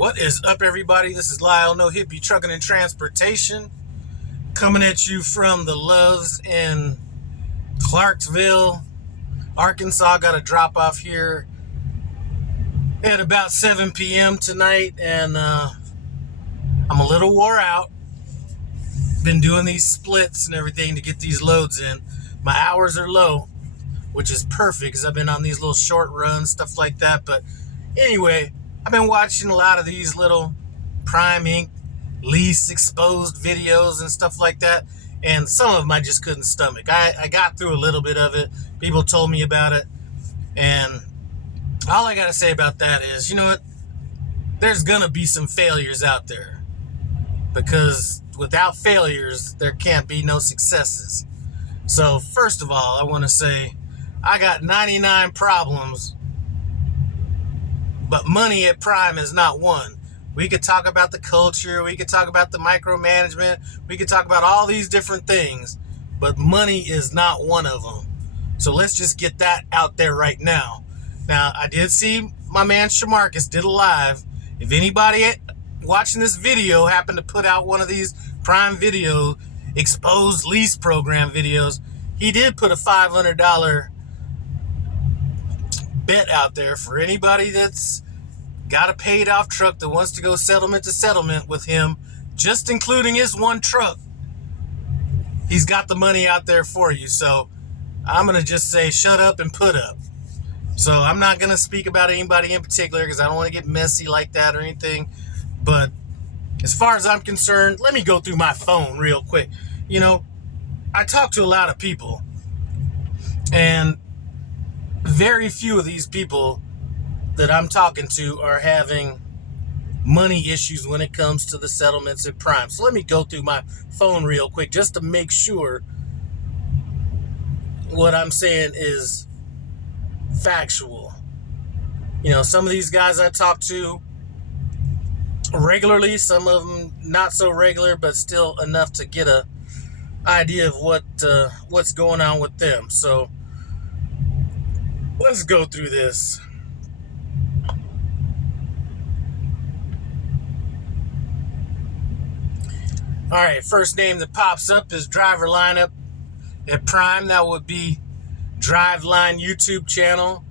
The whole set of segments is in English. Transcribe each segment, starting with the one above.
What is up, everybody? This is Lyle, No Hippie Trucking and Transportation, coming at you from the Loves in Clarksville, Arkansas. Got a drop off here at about 7 p.m. tonight, and I'm a little wore out. Been doing these splits and everything to get these loads in. My hours are low, which is perfect because I've been on these little short runs, stuff like that. But anyway, I've been watching a lot of these little Prime Inc. lease exposed videos and stuff like that, and some of them I just couldn't stomach. I got through a little bit of it. People told me about it, and all I got to say about that is, you know what? There's going to be some failures out there, because without failures, there can't be no successes. So first of all, I want to say I got 99 problems, but money at Prime is not one. We could talk about the culture. We could talk about the micromanagement. We could talk about all these different things, but money is not one of them. So let's just get that out there right now. Now, I did see my man Shamarcus did a live. If anybody watching this video happened to put out one of these Prime Video exposed lease program videos, he did put a $500 bet out there for anybody that's got a paid off truck that wants to go settlement to settlement with him, just including his one truck. He's got the money out there for you. So I'm going to just say shut up and put up. So I'm not going to speak about anybody in particular because I don't want to get messy like that or anything. But as far as I'm concerned, let me go through my phone real quick. You know, I talk to a lot of people, and very few of these people that I'm talking to are having money issues when it comes to the settlements at Prime. So let me go through my phone real quick just to make sure what I'm saying is factual. You know, some of these guys I talk to regularly, some of them not so regular, but still enough to get a idea of what's going on with them. So let's go through this. All right, first name that pops up is driver lineup at Prime. That would be Driveline YouTube channel.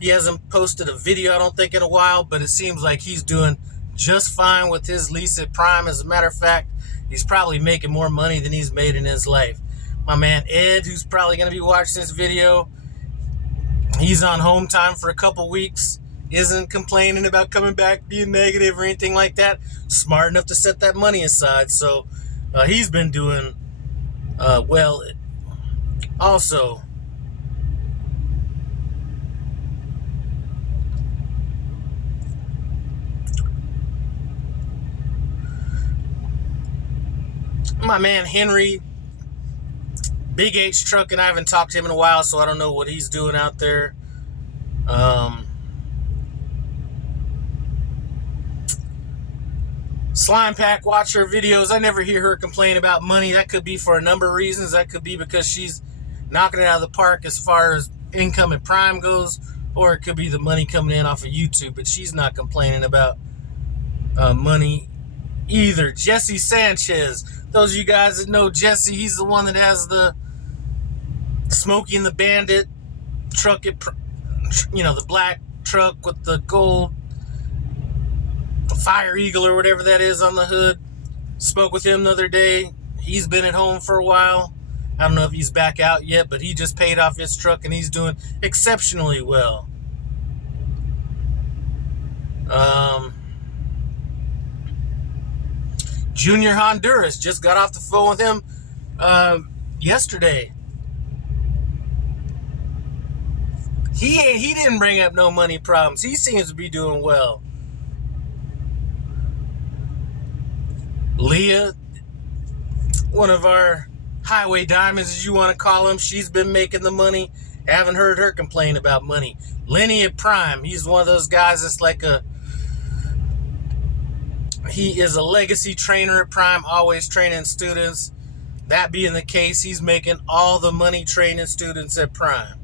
He hasn't posted a video, I don't think, in a while, but it seems like he's doing just fine with his lease at Prime. As a matter of fact, he's probably making more money than he's made in his life. My man Ed, who's probably going to be watching this video, he's on home time for a couple weeks, isn't complaining about coming back, being negative or anything like that. Smart enough to set that money aside. So he's been doing well. Also, my man Henry, Big H Trucking, I haven't talked to him in a while, so I don't know what he's doing out there. Slime Pack, watch her videos. I never hear her complain about money. That could be for a number of reasons. That could be because she's knocking it out of the park as far as income at Prime goes, or it could be the money coming in off of YouTube, but she's not complaining about money either. Jesse Sanchez, those of you guys that know Jesse, he's the one that has the Smokey and the Bandit truck, the black truck with the gold Fire Eagle or whatever that is on the hood. Spoke with him the other day. He's been at home for a while. I don't know if he's back out yet, but he just paid off his truck and he's doing exceptionally well. Junior Honduras, just got off the phone with him yesterday. He didn't bring up no money problems. He seems to be doing well. Leah, one of our highway diamonds, as you want to call him, she's been making the money. Haven't heard her complain about money. Lenny at Prime, he's one of those guys that's like he is a legacy trainer at Prime, always training students. That being the case, he's making all the money training students at Prime.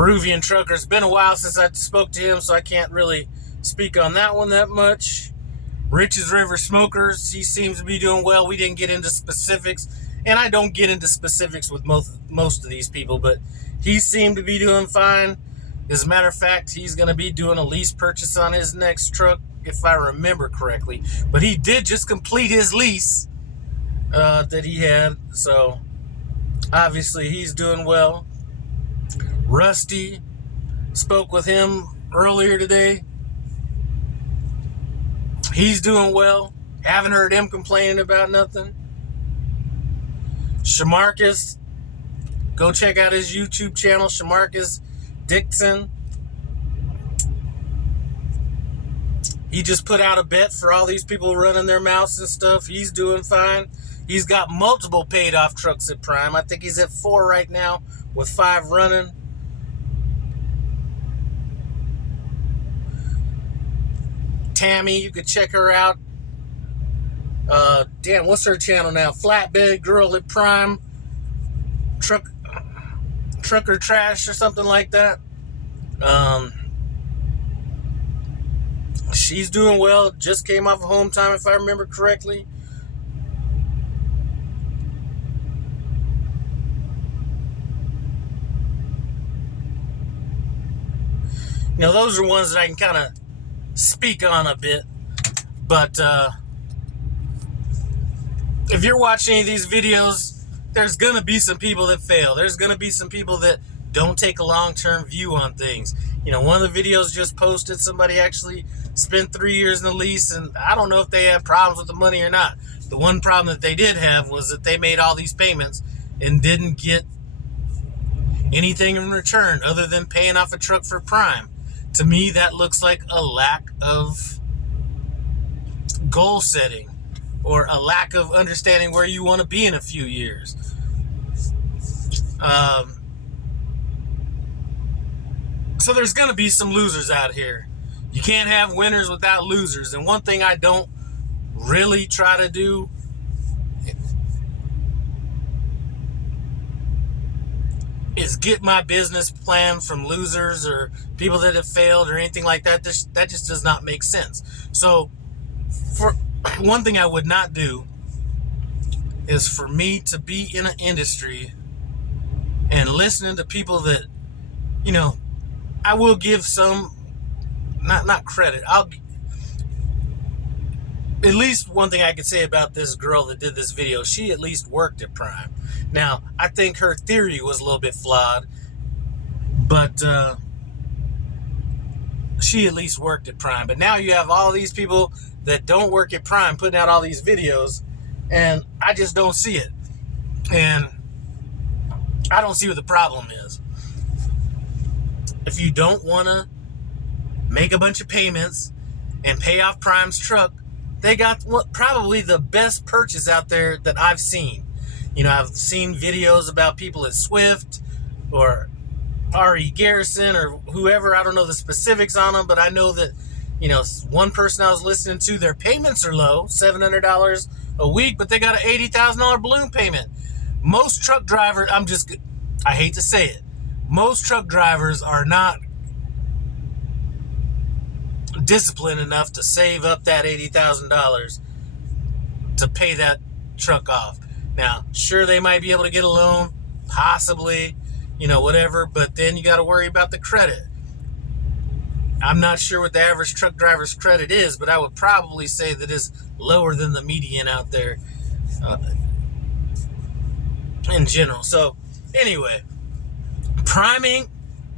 Peruvian trucker. It's been a while since I spoke to him, so I can't really speak on that one that much. Rich's River Smokers, he seems to be doing well. We didn't get into specifics, and I don't get into specifics with most of these people, but he seemed to be doing fine. As a matter of fact, he's going to be doing a lease purchase on his next truck, if I remember correctly. But he did just complete his lease that he had, so obviously he's doing well. Rusty, spoke with him earlier today. He's doing well. Haven't heard him complaining about nothing. Shamarcus, go check out his YouTube channel, Shamarcus Dixon. He just put out a bet for all these people running their mouths and stuff. He's doing fine. He's got multiple paid off trucks at Prime. I think he's at 4 right now with 5 running. Tammy, you could check her out. Damn, what's her channel now? Flatbed Girl at Prime. Trucker Trash or something like that. She's doing well. Just came off of home time, if I remember correctly. You know, those are ones that I can kind of speak on a bit. But if you're watching any of these videos, there's going to be some people that fail. There's going to be some people that don't take a long-term view on things. You know, one of the videos just posted, somebody actually spent 3 years in the lease, and I don't know if they had problems with the money or not. The one problem that they did have was that they made all these payments and didn't get anything in return other than paying off a truck for Prime. To me, that looks like a lack of goal setting or a lack of understanding where you want to be in a few years. So there's going to be some losers out here. You can't have winners without losers. And one thing I don't really try to do is get my business plan from losers or people that have failed or anything like that. That just does not make sense. So for one thing I would not do is for me to be in an industry and listening to people that, you know, I will give some, not credit. At least one thing I could say about this girl that did this video, she at least worked at Prime. Now, I think her theory was a little bit flawed, but she at least worked at Prime. But now you have all these people that don't work at Prime putting out all these videos, and I just don't see it. And I don't see what the problem is. If you don't want to make a bunch of payments and pay off Prime's truck, they got probably the best purchase out there that I've seen. You know, I've seen videos about people at Swift or R.E. Garrison or whoever. I don't know the specifics on them, but I know that, you know, one person I was listening to, their payments are low, $700 a week, but they got an $80,000 balloon payment. Most truck drivers, I hate to say it, most truck drivers are not disciplined enough to save up that $80,000 to pay that truck off. Now, sure, they might be able to get a loan, possibly, you know, whatever, but then you got to worry about the credit. I'm not sure what the average truck driver's credit is, but I would probably say that it's lower than the median out there in general. So, anyway, priming,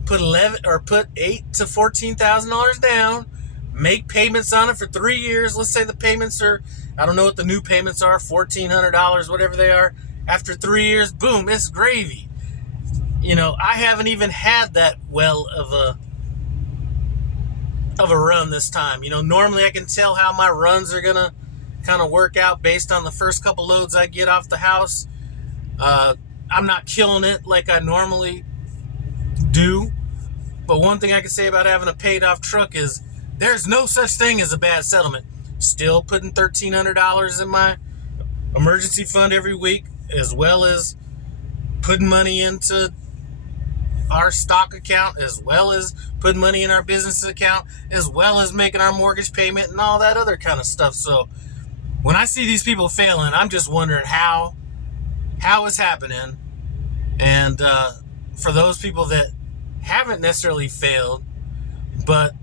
put $8,000 to $14,000 down, make payments on it for 3 years. Let's say the payments are, I don't know what the new payments are, $1,400, whatever they are. After 3 years, boom, it's gravy. You know, I haven't even had that well of a run this time. You know, normally I can tell how my runs are gonna kind of work out based on the first couple loads I get off the house. I'm not killing it like I normally do, but one thing I can say about having a paid off truck is there's no such thing as a bad settlement. Still putting $1,300 in my emergency fund every week, as well as putting money into our stock account, as well as putting money in our business account, as well as making our mortgage payment and all that other kind of stuff. So when I see these people failing, I'm just wondering how it's happening. And for those people that haven't necessarily failed, but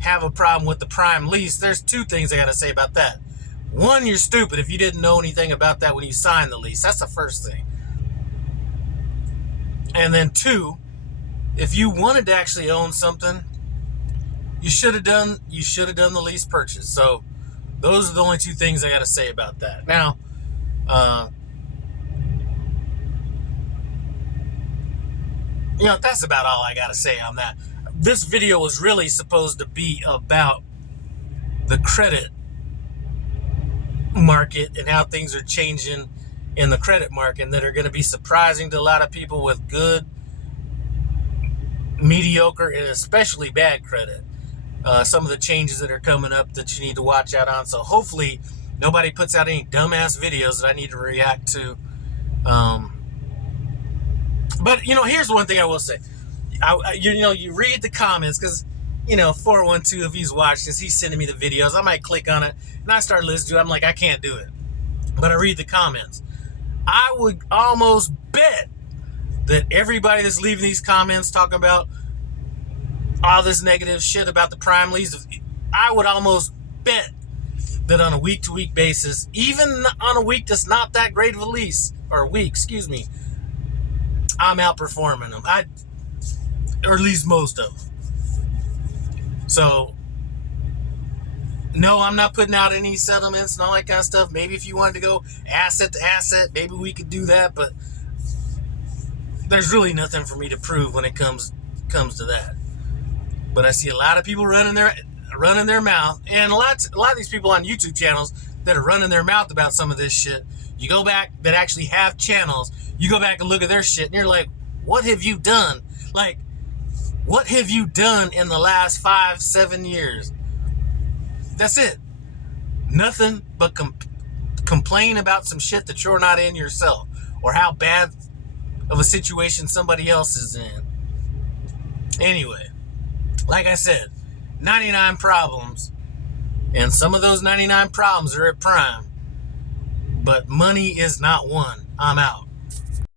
have a problem with the prime lease, there's two things I got to say about that. One, you're stupid if you didn't know anything about that when you signed the lease. That's the first thing. And then two, if you wanted to actually own something, you should have done the lease purchase. So those are the only two things I got to say about that. Now, that's about all I got to say on that. This video was really supposed to be about the credit market and how things are changing in the credit market that are going to be surprising to a lot of people with good, mediocre, and especially bad credit. Some of the changes that are coming up that you need to watch out on. So hopefully nobody puts out any dumbass videos that I need to react to. But here's one thing I will say. You read the comments, because 412, if he's watched this, he's sending me the videos. I might click on it and I start listening to it. I'm like, I can't do it. But I read the comments. I would almost bet that everybody that's leaving these comments talking about all this negative shit about the prime lease, I would almost bet that on a week-to-week basis, even on a week that's not that great of a lease, or week, excuse me, I'm outperforming them. Or at least most of them. So, no, I'm not putting out any settlements and all that kind of stuff. Maybe if you wanted to go asset to asset, maybe we could do that, but there's really nothing for me to prove when it comes to that. But I see a lot of people running their mouth, and a lot of these people on YouTube channels that are running their mouth about some of this shit. You go back, that actually have channels, you go back and look at their shit, and you're like, what have you done? Like, what have you done in the last 5-7 years? That's it. Nothing but complain about some shit that you're not in yourself, or how bad of a situation somebody else is in. Anyway, like I said, 99 problems, and some of those 99 problems are at prime, but money is not one. I'm out.